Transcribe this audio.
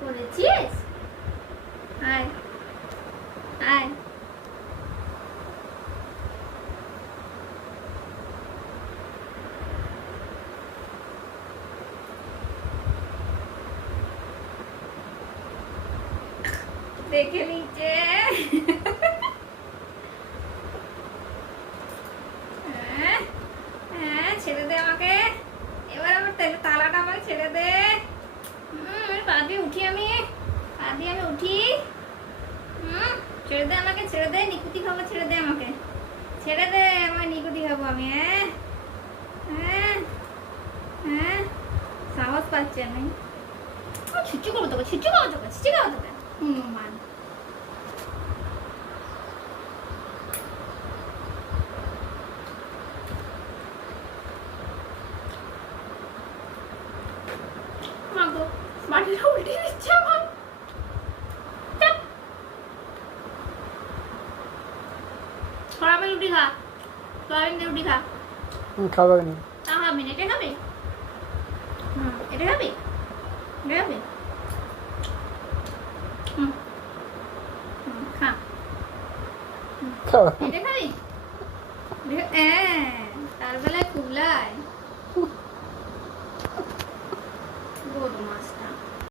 করেছিস আয় আয় দেখে নিচ্ছে হ্যাঁ হ্যাঁ ছেড়ে দে আমাকে। এবার আমার তালাটা আমাকে ছেড়ে দে। হুম, আমি পা দিয়ে উঠি আমি পা দিয়ে আমি উঠি হুম ছেড়ে দে আমাকে ছেড়ে দে নিকুতি খাব ছেড়ে দে আমাকে। ছেড়ে দে আমার নিকুতি খাব আমি হ্যাঁ হ্যাঁ হ্যাঁ সাহস পাচ্ছে আমি। ছুচু করব তোকে ছুচু করব তোকে ছুচু করব তোকে। হুম মান মাগো মাটিটা উল্টে দিচ্ছে আমার সরাবে রুটি খা সরাবিন দিয়ে রুটি খা। খাওয়া খাবে না। তা খাবি না এটা খাবে? হুম এটা খাবে? এটা খাবে? হ্যাঁ, তার বেলায় কুলায় বদমাস